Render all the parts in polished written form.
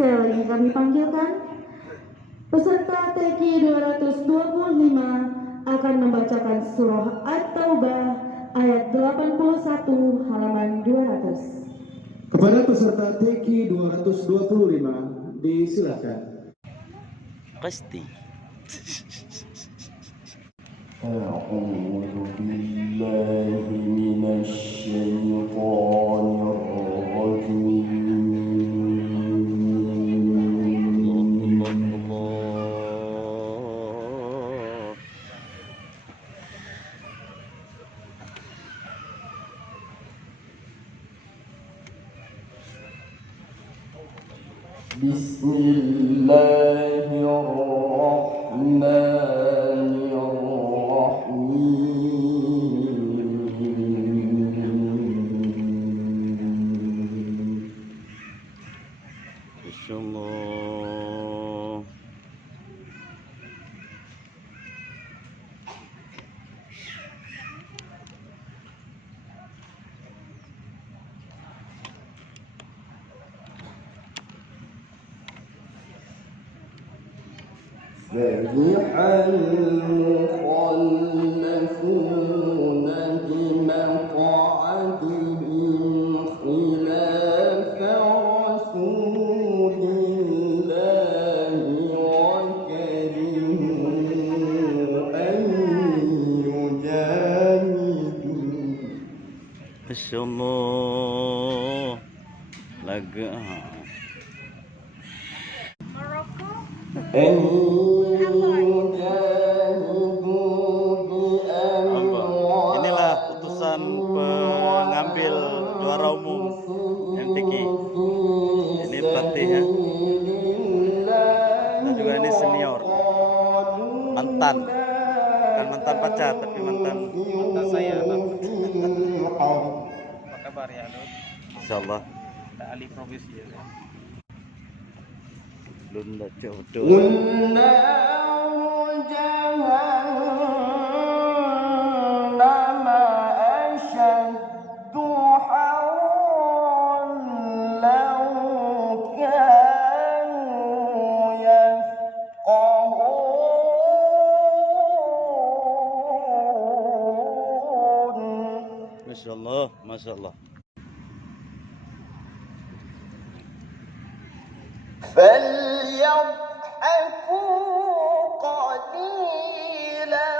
sekali lagi kami panggilkan. Peserta TQ 225 akan membacakan surah At-Taubah ayat 81 halaman 200. Kepada peserta TQ 225 disilakan. Pasti. أعوذ بالله من الشيطان الرجيم بسم الله الرحمن Insyaallah. فرح المخلفون بمقعدهم خلاف رسول الله وكرهوا أن يجاهدوا. Insyaallah. Lagu أن يجاهدوا بأموالهم. Inilah putusan pengambil juara umum MTQ. Ini pelatih ya. Dan juga ini senior. Mantan. Bukan mantan pacar tapi mantan saya. Apa kabar ya, Lud? Insyaallah. Kita ahli profesi ya. Lunda jodoh. والنار جهنم أشد حرا لو كانوا يفقهون. Masyaallah, masyaallah. فليضحكوا قليلا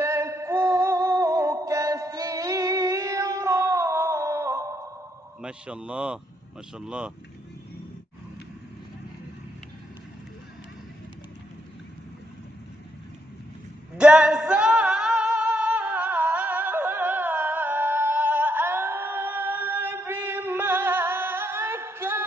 وليبكوا كثيرا. Masyaallah, masyaallah. جزاء بما كانوا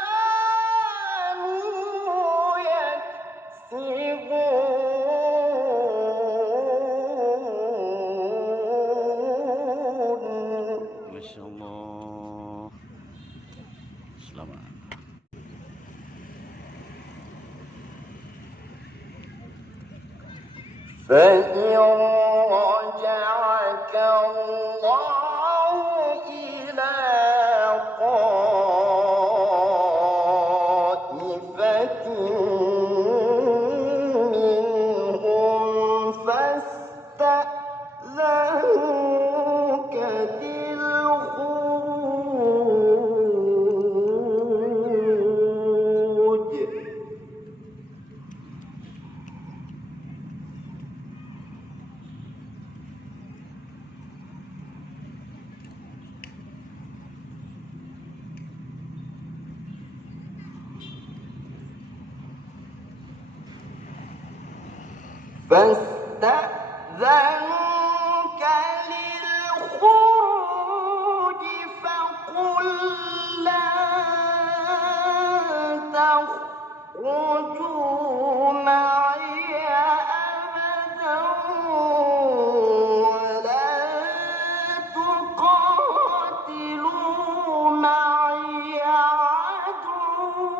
يكسبون. Masyaallah. Selamat. فإن رجعك الله إلى طائفة منهم فاستأذنوك للخروج فاستأذنك للخروج فقل لن تخرجوا معي أبدا ولن تقاتلوا معي عدوا.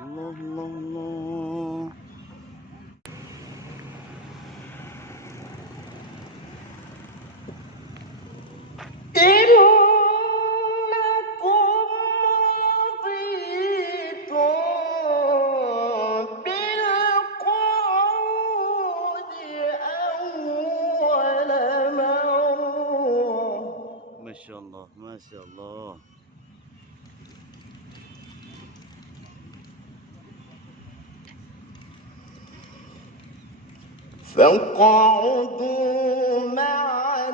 Allah Allah Allah. Allah. فاقعدوا مع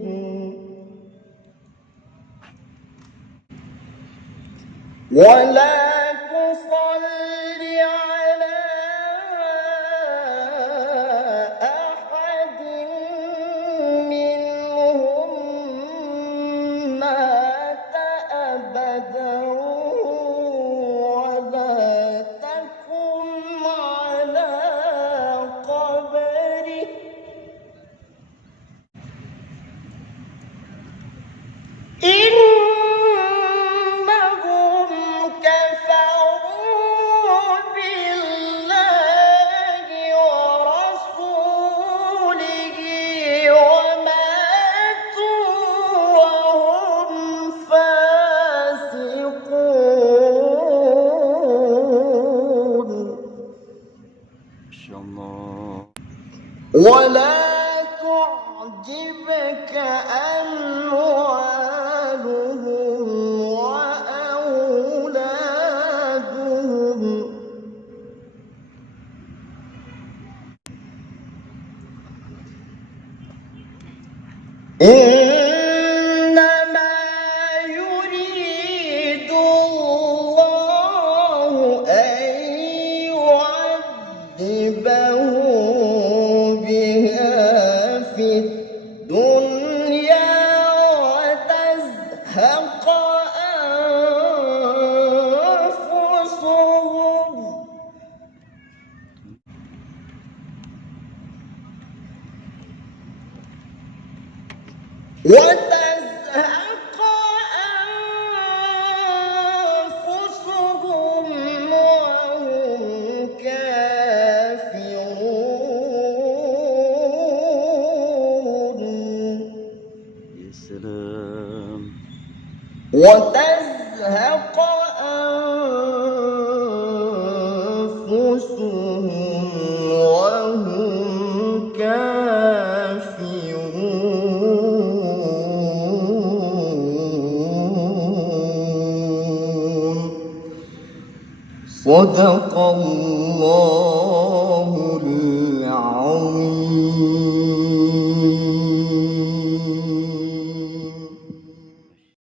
الخالفين ولا تصل على أحد منهم مات أبدا ولا تقم على قبره إنهم كفروا بالله ورسوله وماتوا وهم فاسقون Insyaallah. ولا تعجبك أموالهم وأولادهم إنما يريد الله أن يعذبهم بها في الدنيا وتزهق أنفسهم وهم كافرون Ya salam. وتزهق أنفسهم وهم كافرون صدق الله العظيم